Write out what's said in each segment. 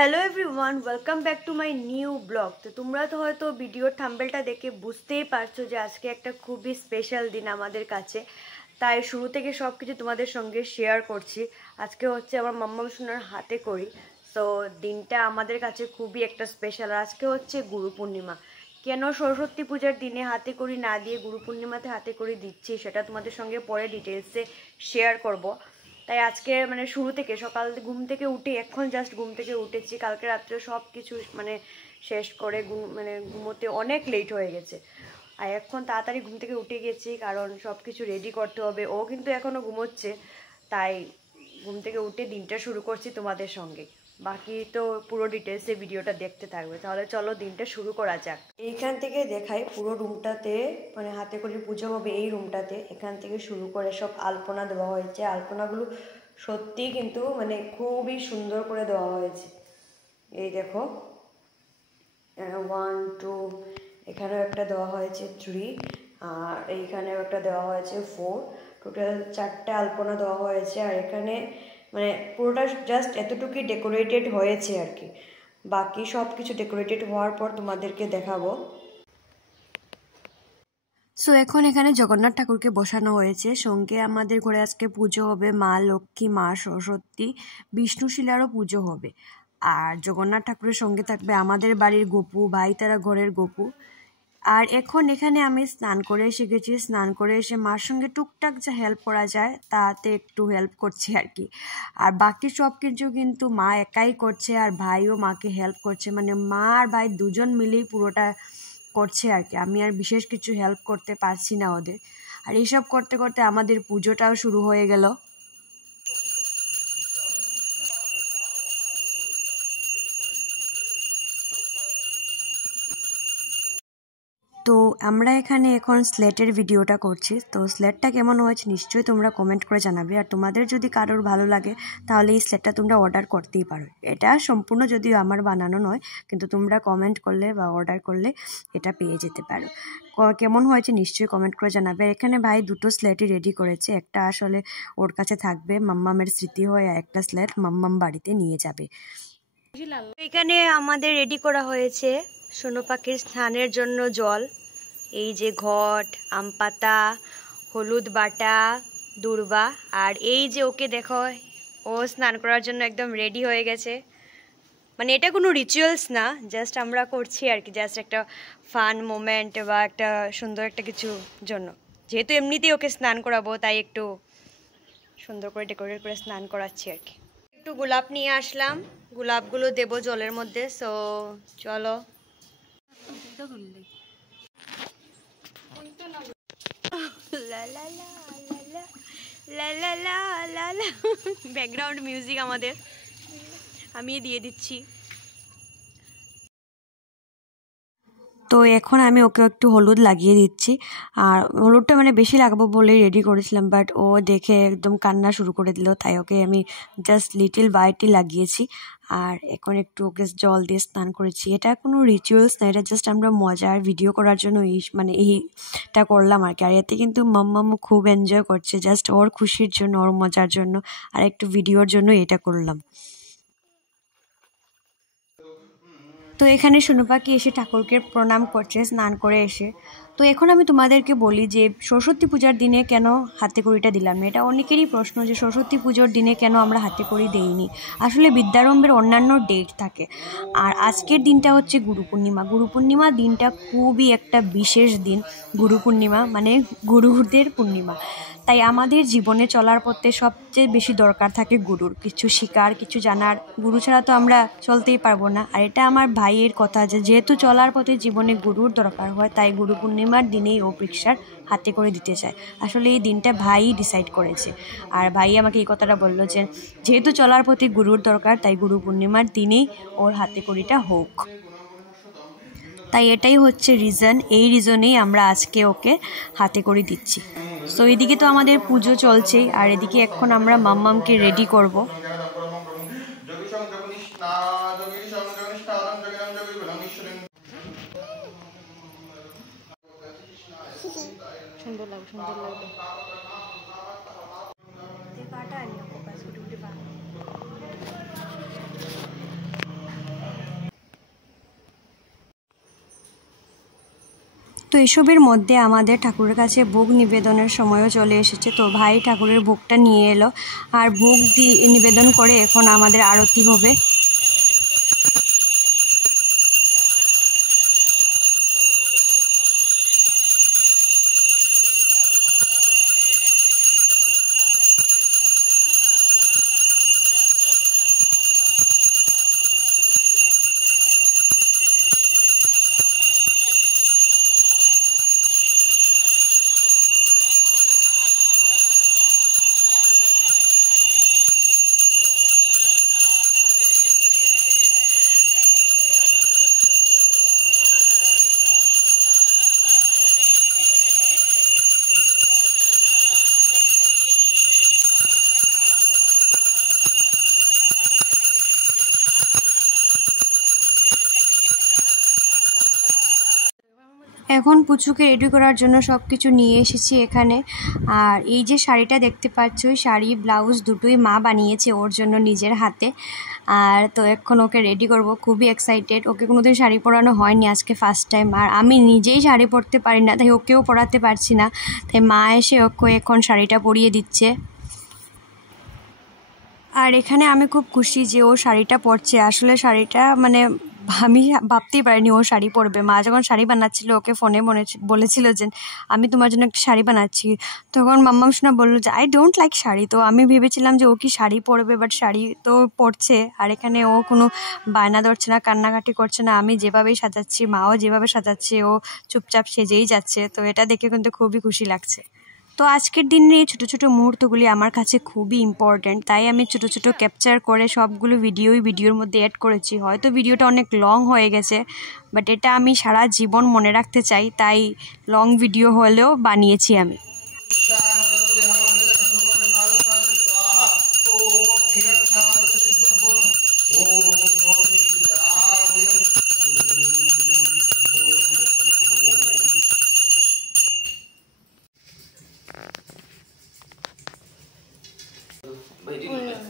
Hello everyone, welcome back to my new blog. তো তোমরা তো হয়তো ভিডিওর থাম্বনেলটা দেখে বুঝতেই পারছো যে আজকে একটা খুবই স্পেশাল দিন আমাদের কাছে। তাই শুরু থেকে সব কিছু তোমাদের সঙ্গে শেয়ার করছি। আজকে হচ্ছে আমার মাম্মাম সোনার হাতে করি। তো দিনটা আমাদের কাছে খুবই একটা স্পেশাল। আজকে হচ্ছে গুরু পূর্ণিমা। কেন সরস্বতী পূজার দিনে হাতে করি না দিয়ে গুরু পূর্ণিমাতে হাতে করি দিচ্ছি সেটা তোমাদের সঙ্গে পরে ডিটেলসে শেয়ার করব। তাই আজকে শুরু থেকে সকাল ঘুম থেকে উঠে এখন জাস্ট ঘুম থেকে উঠেছি। কালকে রাত্রে সব কিছু শেষ করে ঘুমোতে অনেক লেট হয়ে গেছে। আর এখন তাড়াতাড়ি ঘুম থেকে উঠে গেছি কারণ সব কিছু রেডি করতে হবে। ও কিন্তু এখনও ঘুমোচ্ছে, তাই ঘুম থেকে উঠে দিনটা শুরু করছি তোমাদের সঙ্গে। বাকি তো পুরো ডিটেলসে ভিডিওটা দেখতে থাকবে। তাহলে চলো দিনটা শুরু করা যাক। এইখান থেকে দেখাই পুরো রুমটাতে হাতে করে পুজো হবে এই রুমটাতে। এখান থেকে শুরু করে সব আলপনা দেওয়া হয়েছে। আলপনাগুলো সত্যি কিন্তু খুবই সুন্দর করে দেওয়া হয়েছে। এই দেখো 1 2, এখানেও একটা দেওয়া হয়েছে 3, আর এইখানেও একটা দেওয়া হয়েছে 4। টোটাল 4টে আলপনা দেওয়া হয়েছে। আর এখানে পুরোটা জাস্ট এতটুকুই ডেকোরেটেড হয়েছে আর কি। বাকি সব কিছু ডেকোরেটেড হওয়ার পর তোমাদেরকে দেখাবো। সো এখন এখানে জগন্নাথ ঠাকুরকে বসানো হয়েছে। সঙ্গে আমাদের ঘরে আজকে পুজো হবে মা লক্ষ্মী, মা সরস্বতী, বিষ্ণুশিলারও পুজো হবে। আর জগন্নাথ ঠাকুরের সঙ্গে থাকবে আমাদের বাড়ির গপু, ভাই তারা ঘরের গপু। আর এখন এখানে আমি স্নান করে এসে গেছি। স্নান করে এসে মার সঙ্গে টুকটাক যা হেল্প করা যায় তাতে একটু হেল্প করছি আর কি। আর বাকি সব কিছু কিন্তু মা একাই করছে, আর ভাইও মাকে হেল্প করছে। মা আর ভাই দুজন মিলেই পুরোটা করছে আর কি। আমি আর বিশেষ কিছু হেল্প করতে পারছি না ওদের। আর এইসব করতে করতে আমাদের পুজোটাও শুরু হয়ে গেল। তো আমরা এখানে এখন স্লেটের ভিডিওটা করছি। তো স্লেটটা কেমন হয়েছে নিশ্চয়ই তোমরা কমেন্ট করে জানাবে। আর তোমাদের যদি কারোর ভালো লাগে তাহলে এই স্লেটটা তোমরা অর্ডার করতেই পারো। এটা সম্পূর্ণ যদিও আমার বানানো নয়, কিন্তু তোমরা কমেন্ট করলে বা অর্ডার করলে এটা পেয়ে যেতে পারো। কেমন হয়েছে নিশ্চয়ই কমেন্ট করে জানাবে। আর এখানে ভাই দুটো স্লেটই রেডি করেছে। একটা আসলে ওর কাছে থাকবে মাম্মামের স্মৃতি হয়ে, আর একটা স্লেট মাম্মাম বাড়িতে নিয়ে যাবে। এখানে আমাদের রেডি করা হয়েছে সোনু পাখির স্নানের জন্য জল। এই যে ঘট, আম পাতা, হলুদ বাটা, দূর্বা, আর এই যে ওকে দেখো ও স্নান করার জন্য একদম রেডি হয়ে গেছে। এটা কোনো রিচুয়ালস না, জাস্ট আমরা করছি আর কি, জাস্ট একটা ফান মোমেন্ট বা একটা সুন্দর একটা কিছু জন্য। যেহেতু এমনিতেই ওকে স্নান করাবো তাই একটু সুন্দর করে ডেকোরেট করে স্নান করাচ্ছি আর কি। একটু গোলাপ নিয়ে আসলাম, গোলাপগুলো দেবো জলের মধ্যে। সো চলো। ব্যাকগ্রাউন্ড মিউজিক আমাদের আমি দিয়ে দিচ্ছি। তো এখন আমি ওকে একটু হলুদ লাগিয়ে দিচ্ছি। আর হলুদটা বেশি লাগাবো বলেই রেডি করেছিলাম, বাট ও দেখে একদম কান্না শুরু করে দিল, তাই ওকে আমি জাস্ট লিটিল বাইটই লাগিয়েছি। আর এখন একটু ওকে জল দিয়ে স্নান করেছি। এটা কোনো রিচুয়ালস না, এটা জাস্ট আমরা মজার ভিডিও করার জন্য এইটা করলাম আর কি। আর এতে কিন্তু মাম্মামও খুব এনজয় করছে, জাস্ট ওর খুশির জন্য, ওর মজার জন্য আর একটু ভিডিওর জন্য এটা করলাম। তো এখানে সোনু পাখি এসে ঠাকুরকে প্রণাম করছে স্নান করে এসে। তো এখন আমি তোমাদেরকে বলি যে সরস্বতী পূজার দিনে কেন হাতে কড়িটা দিলাম না। এটা অনেকেরই প্রশ্ন যে সরস্বতী পুজোর দিনে কেন আমরা হাতে কড়ি দেইনি। আসলে বিদ্যারম্ভের অন্যান্য ডেট থাকে, আর আজকের দিনটা হচ্ছে গুরু পূর্ণিমা। গুরু পূর্ণিমা দিনটা খুবই একটা বিশেষ দিন। গুরু পূর্ণিমা গুরুদের পূর্ণিমা। তাই আমাদের জীবনে চলার পথে সবচেয়ে বেশি দরকার থাকে গুরুর, কিছু শিকার, কিছু জানার। গুরু ছাড়া তো আমরা চলতেই পারবো না। আর এটা আমার ভাইয়ের কথা যে যেহেতু চলার পথে জীবনে গুরুর দরকার হয়, তাই গুরু পূর্ণিমার দিনেই ও পৃক্ষার হাতে করে দিতে চায়। আসলে এই দিনটা ভাই ডিসাইড করেছে। আর ভাই আমাকে এই কথাটা বললো যে যেহেতু চলার পথে গুরুর দরকার, তাই গুরু পূর্ণিমার দিনেই ওর হাতে কড়িটা হোক। তাই এটাই হচ্ছে রিজন। এই রিজনেই আমরা আজকে ওকে হাতে করে দিচ্ছি। সো এদিকে তো আমাদের পুজো চলছেই, আর এদিকে এখন আমরা মাম্মামকে রেডি করব। সুন্দর লাগবে, সুন্দর লাগবে। এসবের মধ্যে আমাদের ঠাকুরের কাছে ভোগ নিবেদনের সময়ও চলে এসেছে। তো ভাই ঠাকুরের ভোগটা নিয়ে এলো, আর ভোগ নিবেদন করে এখন আমাদের আরতি হবে। এখন পুচুকে রেডি করার জন্য সব কিছু নিয়ে এসেছি এখানে। আর এই যে শাড়িটা দেখতে পাচ্ছ, শাড়ি ব্লাউজ দুটোই মা বানিয়েছে ওর জন্য নিজের হাতে। আর তো এখন ওকে রেডি করব, খুবই এক্সাইটেড। ওকে কোনোদিন শাড়ি পরানো হয়নি, আজকে ফার্স্ট টাইম। আর আমি নিজেই শাড়ি পরতে পারি না, তাই ওকেও পরাতে পারছি না, তাই মা এসে ওকে এখন শাড়িটা পরিয়ে দিচ্ছে। আর এখানে আমি খুব খুশি যে ও শাড়িটা পরছে। আসলে শাড়িটা মানে আমি ভাবতেই পারিনি ও শাড়ি পরবে। মা যখন শাড়ি বানাচ্ছিল ওকে ফোনে বলেছিল যে আমি তোমার জন্য একটা শাড়ি বানাচ্ছি, তখন মাম্মাম শোনা বললো যে আই ডোন্ট লাইক শাড়ি। তো আমি ভেবেছিলাম যে ও কি শাড়ি পরবে, বাট শাড়ি তো পরছে। আর এখানে ও কোনো বায়না ধরছে না, কান্নাকাটি করছে না। আমি যেভাবেই সাজাচ্ছি, মাও যেভাবে সাজাচ্ছে, ও চুপচাপ সেজেই যাচ্ছে। তো এটা দেখে কিন্তু খুবই খুশি লাগছে। তো আজকের দিনের এই ছোটো ছোটো মুহূর্তগুলি আমার কাছে খুবই ইম্পর্ট্যান্ট, তাই আমি ছোটো ছোটো ক্যাপচার করে সবগুলো ভিডিওর মধ্যে অ্যাড করেছি। হয়তো ভিডিওটা অনেক লং হয়ে গেছে, বাট এটা আমি সারা জীবন মনে রাখতে চাই, তাই লং ভিডিও হলেও বানিয়েছি আমি।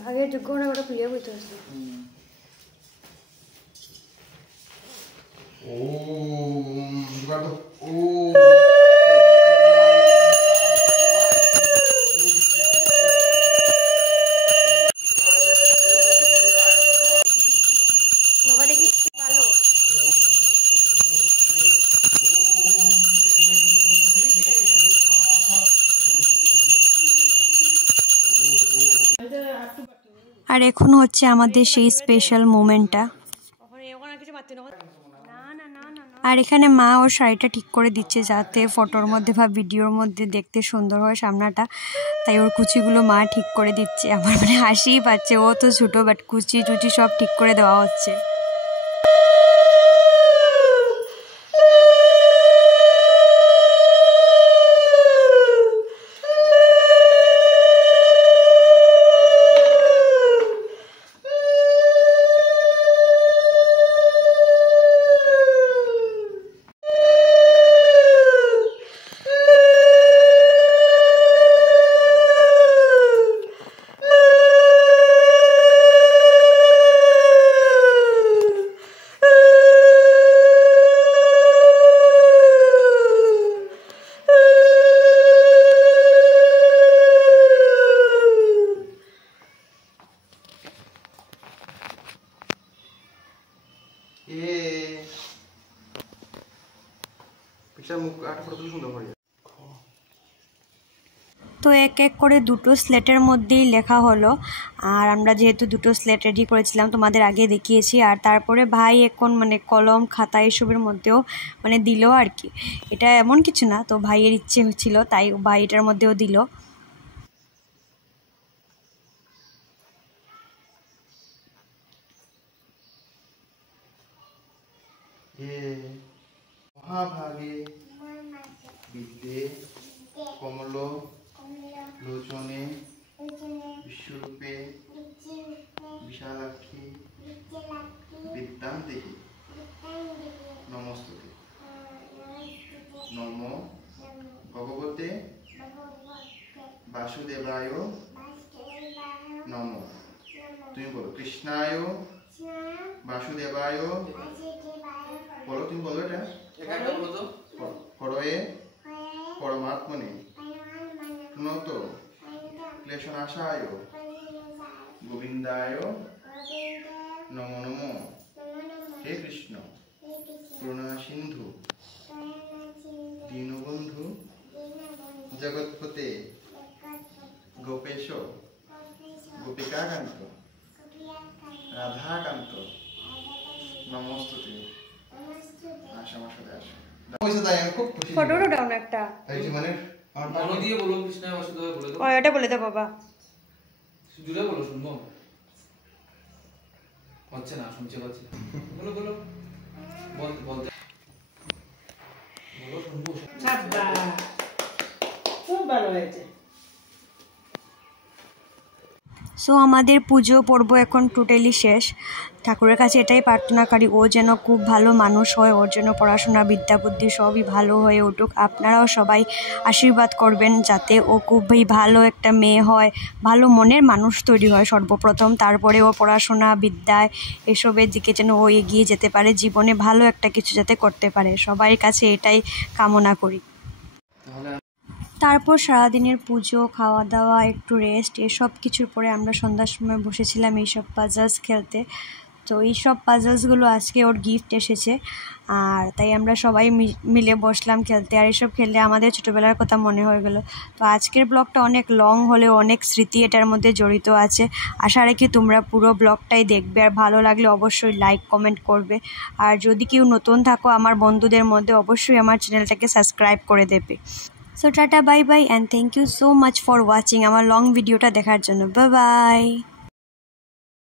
আগে যোগ্য না ওটা ক্লিয়ার করতে হবে। বাবা দেখিস কি ভালো। আর এখন হচ্ছে আমাদের সেই স্পেশাল মোমেন্টটা। আর এখানে মা ওর শাড়িটা ঠিক করে দিচ্ছে যাতে ফটোর মধ্যে বা ভিডিওর মধ্যে দেখতে সুন্দর হয় সামনাটা, তাই ওর কুচিগুলো মা ঠিক করে দিচ্ছে। আমার মানে হাসিই পাচ্ছে, ও তো ছোটো, বাট কুচি টুচি সব ঠিক করে দেওয়া হচ্ছে। তো এক এক করে দুটো স্লেটের মধ্যেই লেখা হলো। আর আমরা যেহেতু দুটো স্লেট রেডি করেছিলাম তোমাদের আগে দেখিয়েছি। আর তারপরে ভাই এখন মানে কলম খাতা এসবের মধ্যেও মানে দিল আর কি। এটা এমন কিছু না, তো ভাইয়ের ইচ্ছে হচ্ছিল তাই ভাই এটার মধ্যেও দিল। মহাভাগে বিদ্যে কমল লোচনে বিশ্বরূপে বিশালাক্ষী বিদ্যাং দেহি নমস্তুতে। নমো ভগবতে বাসুদেবায় নমো। তুমি বলো কৃষ্ণায় বাসুদেবায় বলো, তুমি বলো এটা। হরয়ে পরমাত্মনে প্রণত ক্লেশনাশায় গোবিন্দায় নমো নমো। হে কৃষ্ণ করুণা সিন্ধু দীনবন্ধু জগৎপতে গোপেশ গোপিকাকান্ত রাধাকান্ত নমস্তুতে। আসো আমার সাথে আসো। পয়সা তাই আমি খুব খুশি। ফটোটা দাও না একটা। তাই জীবনের আমার মন দিয়ে বলো কৃষ্ণায় বাসুদেবায় বলে দাও। এটা বলে দাও বাবা। জুড়ে বলো শুনবো। হচ্ছে না শুনতে পাচ্ছি। বলো বলো। বল বল। বলো শুনবো। ছাব্বা খুব ভালো হয়েছে। সো আমাদের পুজো পর্ব এখন টোটালি শেষ। ঠাকুরের কাছে এটাই প্রার্থনা করি ও যেন খুব ভালো মানুষ হয়, ওর জন্য পড়াশোনা বিদ্যা বুদ্ধি সবই ভালো হয়ে উঠুক। আপনারাও সবাই আশীর্বাদ করবেন যাতে ও খুবই ভালো একটা মেয়ে হয়, ভালো মনের মানুষ তৈরি হয় সর্বপ্রথম, তারপরে ও পড়াশোনা বিদ্যায় এসবের দিকে যেন ও এগিয়ে যেতে পারে, জীবনে ভালো একটা কিছু যাতে করতে পারে। সবার কাছে এটাই কামনা করি। তারপর সারাদিনের পুজো, খাওয়া দাওয়া, একটু রেস্ট, এসব কিছুর পরে আমরা সন্ধ্যার সময় বসেছিলাম এইসব পাজলস খেলতে। তো এইসব পাজলসগুলো আজকে ওর গিফট এসেছে, আর তাই আমরা সবাই মিলে বসলাম খেলতে। আর এসব খেললে আমাদের ছোটোবেলার কথা মনে হয়ে গেল। তো আজকের ব্লগটা অনেক লং হলেও অনেক স্মৃতি এটার মধ্যে জড়িত আছে। আশা রাখি তোমরা পুরো ব্লগটাই দেখবে, আর ভালো লাগলে অবশ্যই লাইক কমেন্ট করবে। আর যদি কেউ নতুন থাকো আমার বন্ধুদের মধ্যে, অবশ্যই আমার চ্যানেলটাকে সাবস্ক্রাইব করে দেবে। So tata bye bye and thank you so much for watching আমার লং ভিডিওটা দেখার জন্য। Bye bye.